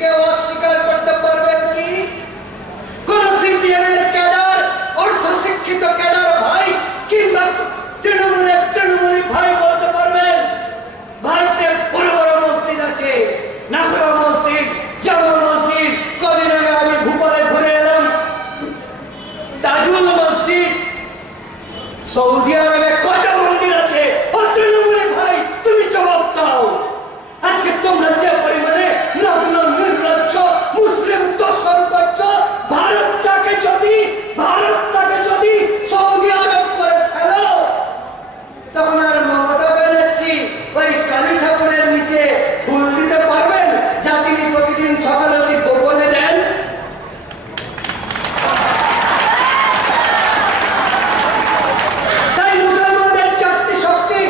কেউ অস্বীকার করতে পারবেন কি? কোন সিপিএমের ক্যাডার, অর্ধশিক্ষিত ক্যাডার ভাই কিংবা তৃণমূলী ভাই বলতে পারবেন ভারতের বড় বড় মসজিদ আছে, নাখলা মসজিদ, জামা মসজিদ, কদিন আগে আমি ভোপালে ঘুরে এলাম, তাজুল মসজিদ, সৌদি আরবে কত মন্দির আছে। ও তৃণমূলী ভাই, তুমি জবাব দাও। আজকে তোমরা যে পরিমাণে নগ্ন নির্লজ্জ মুসলিম দোষর করছ, ভারতটাকে যদি সৌদি আরব করে ফেলো, তখন আর মমতা ব্যানার্জি ওই কালী ঠাকুরের নিচে ফুল দিতে পারবেন যা তিনি প্রতিদিন সকালে অতি গোপনে দেন? তাই মুসলমানদের চারটি শক্তি,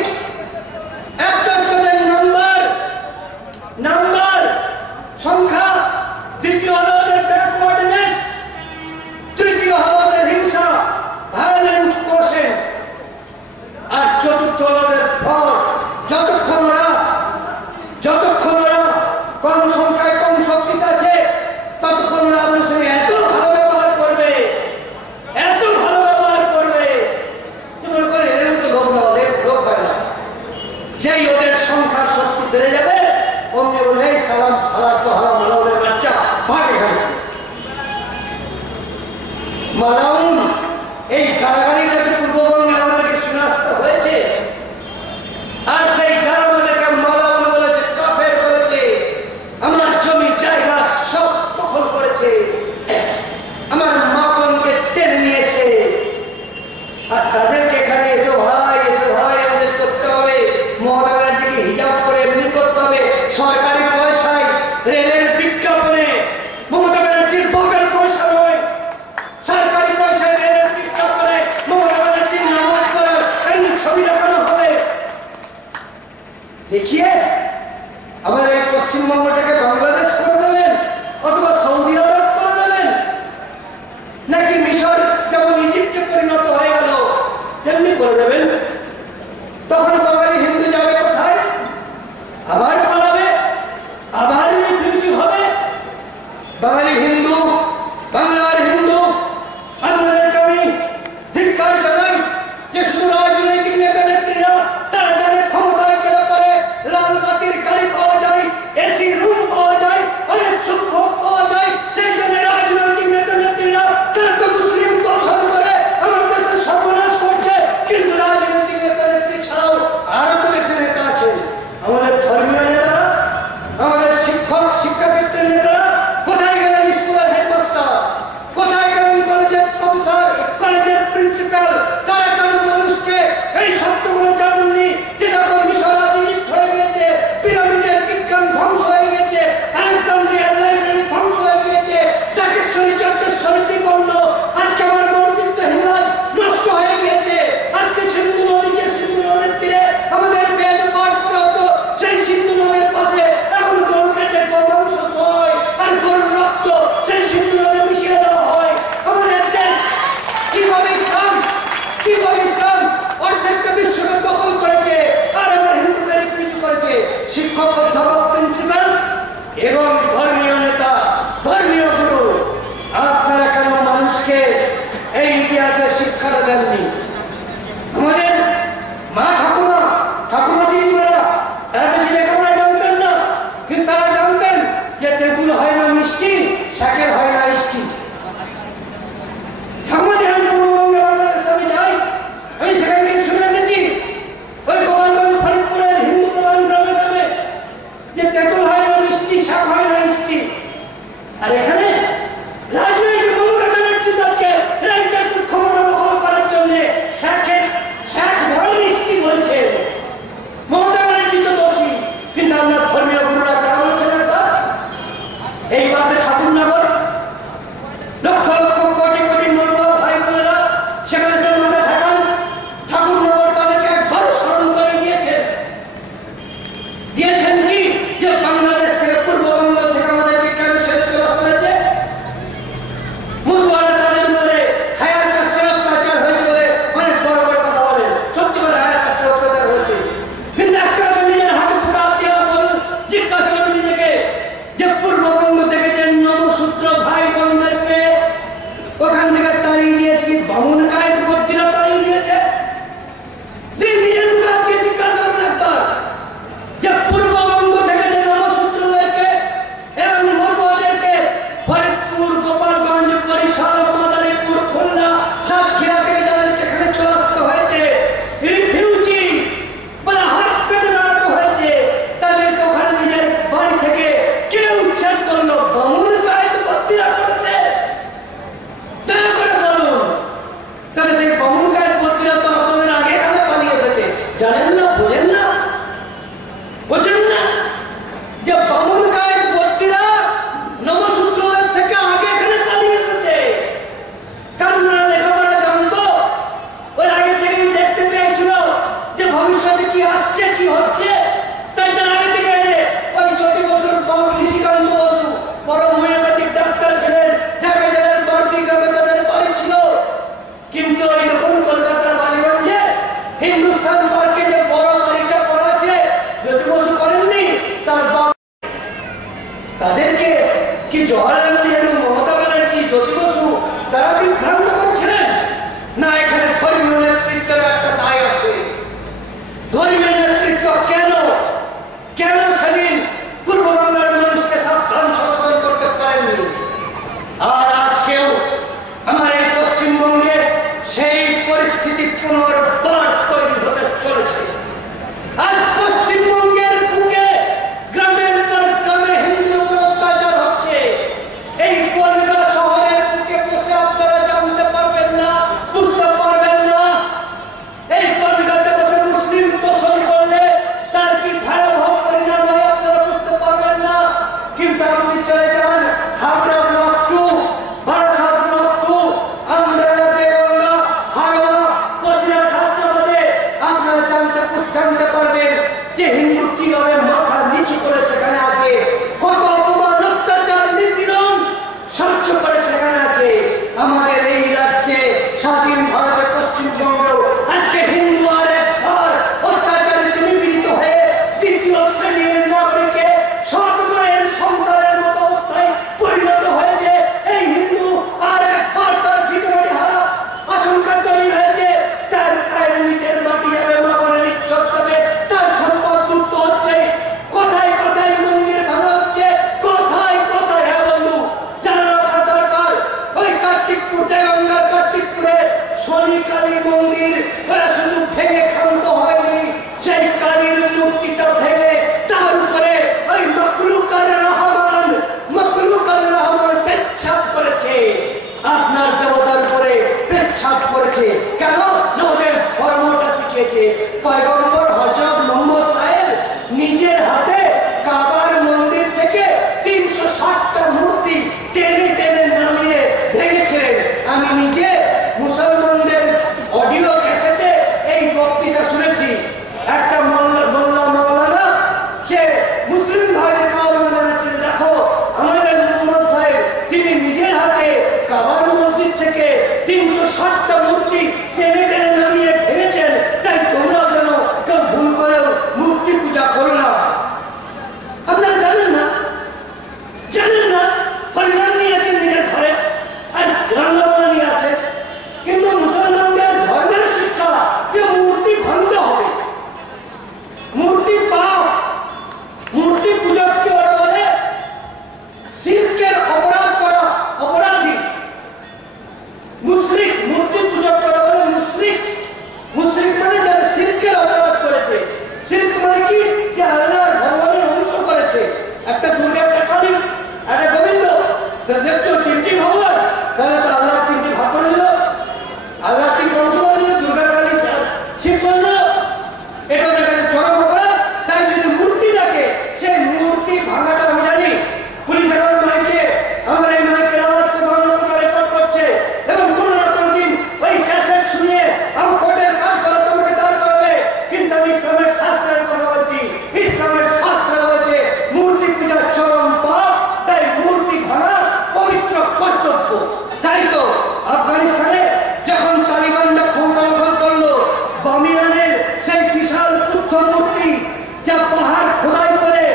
একটা হচ্ছে নাম্বার সংখ্যা, দ্বিতীয় হলো ওদের ব্যাকওয়ার্ডনেস, তৃতীয় হলো ওদের হিংসা, ভায়োলেন্ট কোশেন্ট, আর চতুর্থ হলো ওদের ফ্রড। যতক্ষণ ওরা কম সংখ্যায় কম শক্তিতে আছে, ততক্ষণ ওরা আপনার সঙ্গে এত ভালো ব্যবহার করবে মনে করে এদের মতো লোক না হলে লোক হয় না। যেই ওদের সংখ্যার শক্তি বেড়ে যাবে, অমনি বলে সালাম মালাউনের বাচ্চা ভাগ এখানে। মালাউন এই গালাগালিটা কি পূর্ববঙ্গে আমাদেরকে শুনে আসতে হয়েছে? আর সেই যারা আমাদেরকে মালাউন বলেছে, কাফের বলেছে, আমার জমি জায়গা সব দখল করেছে, আমার মা বোনকে টেনে নিয়েছে, আর তাদেরকে এখানে এসো ভাই আমাদের করতে হবে, মমতা ব্যানার্জিকে হিজাব করে এমনি করতে হবে, সরকারি পয়সায় রেলের বিজ্ঞাপনে, মমতা ব্যানার্জির বাপের পয়সা নয়, সরকারি পয়সায় রেলের বিজ্ঞাপনে মমতা ব্যানার্জির নামাজ করে এমনি ছবি দেখানো হবে। দেখিয়ে আমাদের এই পশ্চিমবঙ্গটাকে বাংলাদেশ করে দেবেন, অথবা সৌদি আরব করে দেবেন, নাকি মিশর যেমন ইজিপ্টে পরিণত হয়ে গেল তেমনি করে দেবেন? তখন বাঙালি হিন্দু যাবে কোথায়? আবার পালাবে, আবার রিফিউজি হবে। বাঙালি হিন্দু, বাংলার হিন্দু, আপনাদেরকে আমি ধিক্কার জানাই যে শুধু রাজনৈতিক নেতা নেত্রীরা তারা জানে ক্ষমতায় গেলে পরে লাল বাতির গাড়ি পাওয়া যায়, এসি রুম পাওয়া যায়, অনেক সুখভোগ পাওয়া যায়, সেই জন্য রাজনৈতিক নেতা নেত্রীরা তারা তো মুসলিম দোষণ করে আমার দেশের সর্বনাশ করছে। কিন্তু রাজনৈতিক নেতা নেত্রী ছাড়াও আরো তো দেশের নেতা আছে, আমাদের ধর্মীয় নেতারা, আমাদের শিক্ষক শিক্ষাক্ষেত্রের নেতারা কোথায় গেলেন? স্কুলের হেডমাস্টার কোথায় গেলেন? কলেজের প্রফেসর, কলেজের প্রিন্সিপাল, তারা কেন মানুষকে এই সত্যগুলো জানাননি যে যখন মিশর ইজিপ্ট হয়ে গিয়েছে, পিরামিডের বিজ্ঞান ধ্বংস হয়ে গিয়েছে, আলেকজান্দ্রিয়ার লাইব্রেরি ধ্বংস হয়ে গিয়েছে, টাকেশ্বরী চট্টেশ্বরী বিপন্ন, আজকে আমার মর্দিত হিমালয় নষ্ট হয়ে গিয়েছে, আজকে সিন্ধু নদী, যে সিন্ধু নদীর তীরে আমাদের বেদ পাঠ করা হতো, সেই সিন্ধু নদীর পাশে এখন গরু কেটে গোমাংস হয় আর গরুর রক্ত সেই সিন্ধু নদে মিশিয়ে দেওয়া হয়। আমাদের দেশ কিভাবে ইসলাম অর্ধেকটা বিশ্বকে দখল করেছে, আর আমার হিন্দুদের রিফিউজি করেছে। শিক্ষক, অধ্যাপক, প্রিন্সিপাল এবং ধর্মীয় নেতা, ধর্মীয় গুরু, আপনারা কেন মানুষকে এই ইতিহাসের শিক্ষাটা দেননি? আমাদের মা ঠাকুমা দিদিমারা তারা বেশি লেখাপড়া জানতেন না, কিন্তু তারা জানতেন যে তেঁতুল হয় না মিষ্টি, শাকের হয় না ইষ্টি। ঠাকুমাদের আমি পূর্ববঙ্গে বাংলাদেশে আমি যাই, আমি সেখানে গিয়ে শুনে এসেছি ওই গোপালগঞ্জ ফরিদপুরের হিন্দু প্রধান গ্রামে যে তেঁতুল হয় না মিষ্টি, শাক হয় না ইষ্টি। আর এখানে রাজনৈতিক মমতা ব্যানার্জি তাকে রাইটার্সের ক্ষমতা দখল করার জন্য শাক বড় মিষ্টি বলছে। মমতা ব্যানার্জি তো দোষী, কিন্তু আমরা ধর্মীয় গুরুরা তা বলছেন একবার। এই পাশে ঠাকুরনগর, লক্ষ লক্ষ কোটি কোটি মরুয়া ভাই বোনেরা সেখানে সে মাথা ঠাকান, ঠাকুরনগর তাদেরকে একবারও স্মরণ করে দিয়েছেন কি যে বাংলাদেশ থেকে, পূর্ববঙ্গ থেকে আমাদেরকে কেন ছেড়ে চলে আসতে হয়েছে? কি জওহরলাল নেহরু, মমতা ব্যানার্জি, জ্যোতি বসু তারা বিভ্রান্ত করেছিলেন? না, এখানে ধর্মীয় নেতৃত্বের একটা দায় আছে। ধর্মীয় নেতৃত্ব কেন কেন সেদিন পূর্ব বাংলার মানুষকে সাবধান সচেতন করতে পারেননি? আর আজকেও আমার এই পশ্চিমবঙ্গে সেই পরিস্থিতি পুনর্বার তৈরি হতে চলেছে। আর পশ্চিমবঙ্গের বুকে গ্রামের পর গ্রামে হিন্দুর উপর অত্যাচার হচ্ছে। এই বনগাঁ শহরের বুকে বসে আপনারা জানতে পারবেন না, বুঝতে পারবেন না এই বনগাঁতে বসে মুসলিম তোষণ করলে তার কি ভয়াবহ পরিণাম হয় আপনারা বুঝতে পারবেন না। কিন্তু আপনি চলে যান হাবড়া ব্লক 2, বারাসাত ব্লক 2, আমডাঙ্গা, দেগঙ্গা, হারোয়া, বসিরহাট, হাসনাবাদে আপনারা জানতে পারবেন যে হিন্দু কিভাবে মাথা নিচু করে সেখানে আছে, কত অপমান, অত্যাচার, নিপীড়ন সহ্য করে সেখানে আছে। আমাদের এই রাজ্যে স্বাধীন ভারতের পশ্চিমবঙ্গেও আজকে হিন্দু আর একবার অত্যাচারিত, নিপীড়িত হয়ে দ্বিতীয় শ্রেণীর নাগরিকে সৎ মায়ের সন্তানের মতো অবস্থায় পরিণত হয়েছে। এই হিন্দু আর একবার তার ভিতরে হারা আশঙ্কা তৈরি হয়েছে। তার পায়ের নিচের মাটি যাবে, মা বলে নিচ্ছক যাবে, তার সম্পদ লুপ্ত হচ্ছে, কোথায় কোথায় মন্দির ভাঙা হচ্ছে, কোথায় কোথায়। হ্যাঁ বন্ধু, জানা রাখা দরকার ওই কার্তিকপুর, দেগঙ্গার কার্তিকপুরে শনি কালী মন্দির ওরা শুধু ভেঙে ক্ষান্ত হয়নি, সেই কালীর মূর্তিটা ভেঙে তার উপরে ওই মখলুকার রহমান পেচ্ছাপ করেছে। আপনার দেবতার উপরে পেচ্ছাপ করেছে। কেন? না, ওদের ধর্মটা শিখিয়েছে। পয়গম্বর হযরত মুহাম্মদ সাহেব নিজের হাতে কাবার মন্দির থেকে 360টা মূর্তি টেনে টেনে নামিয়ে ভেঙেছিলেন। আমি নিজে মুসলমানদের অডিও ক্যাসেটে এই বক্তৃতা শুনেছি। একটা মৌলানা সে মুসলিম ভাইদের কাউকে জানাচ্ছে, দেখো আমাদের মুহাম্মদ সাহেব তিনি নিজের হাতে কাবার মসজিদ থেকে 360টা মূর্তি টেনে টেনে নামিয়ে ভেঙেছেন। তাই তোমরাও যেন কেউ ভুল করেও মূর্তি পূজা করো না। আপনারা জানেন না পরিণাম নিয়ে আছেন নিজের ঘরে, আর রান্নাবান্না নিয়ে আছে। কিন্তু মুসলমানদের ধর্মের শিক্ষা যে মূর্তি ভাঙতে হবে, মূর্তি পাপ, মূর্তি পূজককে ওরা বলে শিরকের অপরাধ করা অপরাধী, মুশরিক। মূর্তি পূজক করা বলে মুশরিক। মুশরিক মানে যারা শিরকের অপরাধ করেছে। শিরক মানে কি? যে আল্লাহর ভগবানের অংশ করেছে। একটা দুর্গা, একটা কালী, একটা গোবিন্দ, দেখছো 3টি ভগবান, তাহলে তো আল্লাহ 3টি ভাগ করে দিল, আল্লাহ 3টি অংশ করে দিল, দুর্গা, কালী, শিব করে দিল। এটা ওদের কাছে চরম অপরাধ। তাই যদি মূর্তি রাখে, সেই মূর্তি ভাঙাটা আমি জানি। পুলিশ এখন মাইকে, আমার এই মাইকের আওয়াজ কোথাও না কোথাও রেকর্ড করছে, এবং কোনো না কোনো দিন ওই ক্যাসেট শুনিয়ে আমি কোর্টের কাজ করে তোমাকে দাঁড় করাবে। কিন্তু আমি ইসলামের শাস্ত্রের কথা বলছি। ইসলামের শাস্ত্র বলেছে মূর্তি পূজা চরম পাপ, তাই মূর্তি ভাঙা পবিত্র কর্তব্য। তাই তো আফগানিস্তানে যখন তালিবানরা ক্ষমতা দখল করলো, বামিয়ানের সেই বিশাল বুদ্ধ মূর্তি যা পাহাড় খোদাই করে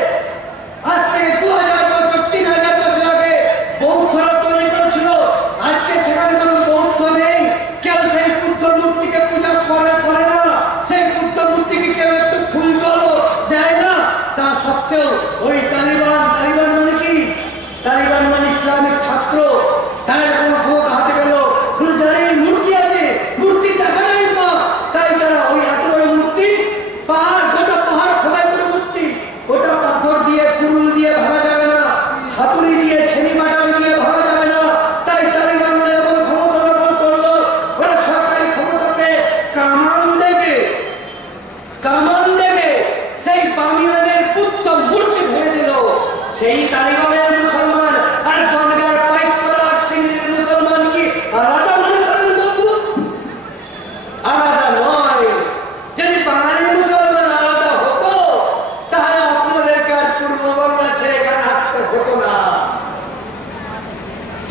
আজ থেকে 2000 বছর 3000 বছর আগে বৌদ্ধরা তৈরি করেছিল, আজকে সেখানে কোনো বৌদ্ধ নেই। কেউ সেই বুদ্ধ মূর্তিকে পূজা করে না, সেই বুদ্ধ মূর্তিকে কেউ একটু ফুল জলও দেয় না। তা সত্ত্বেও ওই তালিবান মানে কি? তালিবান মানে ইসলামিক ছাত্র। তারা যখন ক্ষমতা হাতে পেল, যারা এই মূর্তি আছে, মূর্তি দেখা নাই পা, তাই তারা ওই এত বড় মূর্তি, পাহাড়, গোটা পাহাড় খোদাই করে মূর্তি, ওটা পাথর দিয়ে, কুরুল দিয়ে ভাঙা যাবে না, হাতুড়ি দিয়ে, ছেনি মাটাল দিয়ে ভাঙা যাবে না। তাই তালিবানরা যখন ক্ষমতা দখল করলো, ওরা সরকারি ক্ষমতাকে কামান দেবে সেই বামিয়ানের পুত্র মূর্তি ভেঙে দিল। সেই তালিবানের মুসলমান আর বনগাঁর পাইকপাড়া আর সিংড়ির মুসলমান কি আলাদা মনে করেন বন্ধু? আলাদা নয়। যদি বাঙালি মুসলমান আলাদা হতো, তাহলে আপনাদেরকে আর পূর্ব বাংলা ছেড়ে এখানে আসতে হতো না।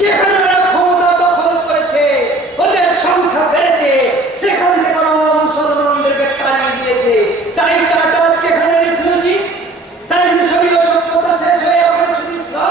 যেখানে ওরা ক্ষমতা দখল করেছে, ওদের সংখ্যা বেড়েছে, সেখান থেকে ওরা মুসলমানদেরকে তাড়িয়ে দিয়েছে। তাই টাটা আজকে এখানে রিফিউজি, তাই মিশরীয় সভ্যতা শেষ হয়ে এখন শুধু ইসলাম।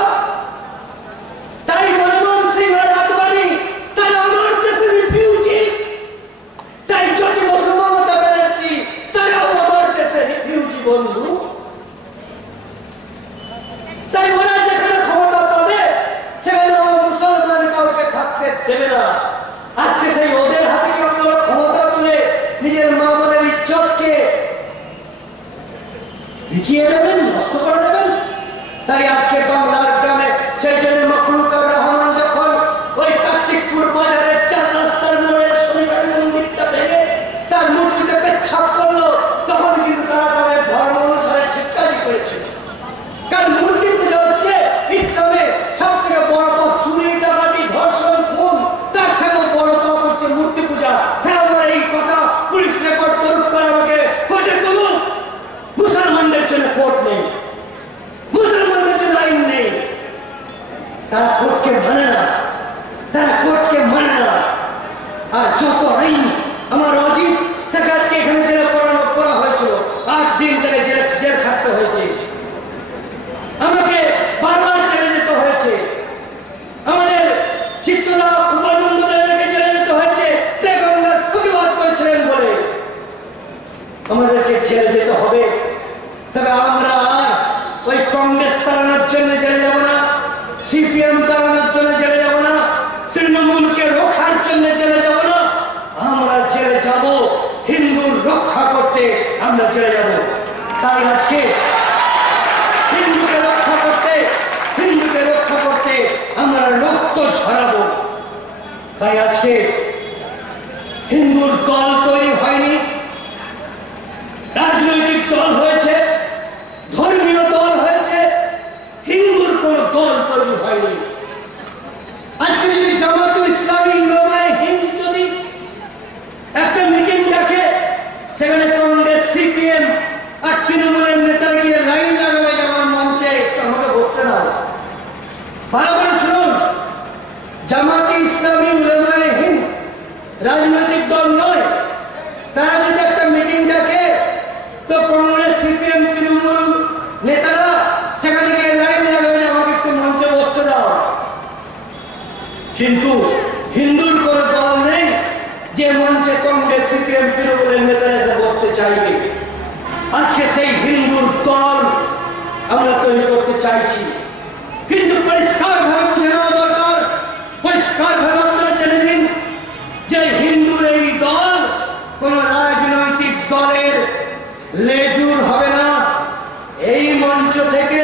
তারা কোর্টকে মানে না, তারা কোর্টকে মানে না। আর যত আইন আমার অজিত তাকে আজকে এখানে জেলে পড়া হয়েছিল, 8 দিন তাকে জেল খাটতে হয়েছে, আমাকে বারবার জেলে যেতে হয়েছে, আমাদের চিত্তদা উপানন্দ দেবকে জেলে যেতে হয়েছে দেবগঙ্গার প্রতিবাদ করেছিলেন বলে আমাদেরকে জেলে যেতে হবে। তবে আমরা আর ওই কংগ্রেস তাড়ানোর জন্য জেলে যাব না, সিপিএম তাড়ানোর জন্য জেলে যাব না, তৃণমূলকে রক্ষার জন্য জেলে যাব না, আমরা জেলে যাব হিন্দুর রক্ষা করতে, আমরা জেলে যাব। তাই আজকে হিন্দুকে রক্ষা করতে আমরা রক্ত ঝরাবো। তাই আজকে হিন্দুর দল তৈরি হয়নি, রাজনৈতিক দল হয়েছে, ধর্মীয় দল হয়েছে, হিন্দুর কোন দল তৈরি হয়নি। আজকে যদি জামাতে ইসলামী উলামায়ে হিন্দ যদি একটা মিটিং ডাকে, সেখানে কংগ্রেস, সিপিএম আর তৃণমূলের নেতারা গিয়ে লাইন লাগাবে যাওয়ার মঞ্চে, একটু আমাকে বসতে দাও, ভালো করে শুনুন। জামাতে ইসলামী উলামায়ে হিন্দ রাজনৈতিক দল নয়, তারা যদি একটা মিটিং ডাকে তো কংগ্রেস, সিপিএম, তৃণমূল নেতারা সেখানে গিয়ে লাইন লাগাবে আমাকে একটু মঞ্চে বসতে দাও। কিন্তু হিন্দুর কোন দল নেই যে মঞ্চে কংগ্রেস, সিপিএম, তৃণমূলের নেতারা এসে বসতে চাইবে। আজকে সেই হিন্দুর দল আমরা তৈরি করতে চাইছি, কিন্তু পরিষ্কার ভাবে বুঝে নেওয়া দরকার, পরিষ্কার ভাবে আপনারা জেনে নিন যে হিন্দুর এই দল কোন রাজনৈতিক দলের লেজুর হবে না। এই মঞ্চ থেকে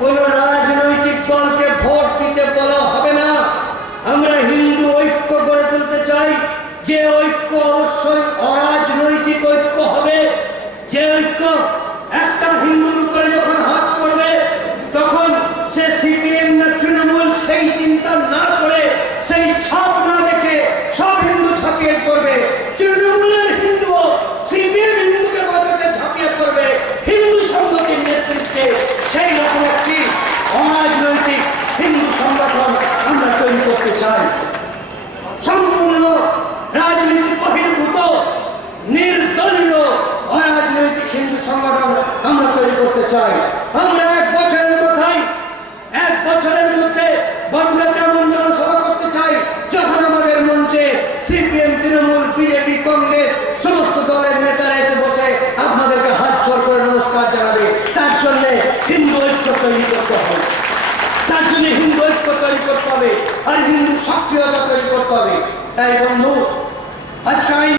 কোন রাজনৈতিক দলকে ভোট দিতে বলা হবে না। আমরা হিন্দু ঐক্য গড়ে তুলতে চাই, যে ঐক্য অবশ্যই অরাজনৈতিক ঐক্য হবে, যে ঐক্য একটা হিন্দুর উপরে যখন হাত পড়বে তখন সে সিপিএম না তৃণমূল সেই চিন্তা না করে, সেই ছাপ না দেখে সব হিন্দু ঝাঁপিয়ে পড়বে, তৃণমূলের হিন্দু সিপিএম হিন্দুকে বাঁচাতে ঝাঁপিয়ে পড়বে হিন্দু সংগঠনের নেতৃত্বে। সেই রকম একটি অরাজনৈতিক হিন্দু সংগঠন আমরা তৈরি করতে চাই, সম্পূর্ণ রাজনীতি বহির্ভূত নির্দলীয় অরাজনৈতিক হিন্দু সংগঠন আমরা তৈরি করতে চাই। আমরা 1 বছরের মাথায় 1 বছরের মধ্যে বাংলাতে এমন জনসভা করতে চাই যখন আমাদের মঞ্চে সিপিএম, তৃণমূল, বিজেপি, কংগ্রেস সমস্ত দলের নেতারা এসে বসে আপনাদেরকে হাত জোড় করে নমস্কার জানাবে। তার জন্য হিন্দু ঐক্য তৈরি করতে হবে, তার জন্য হিন্দু ঐক্য তৈরি করতে হবে আর হিন্দু সক্রিয়তা তৈরি করতে হবে। তাই বন্ধু, আজকে আইন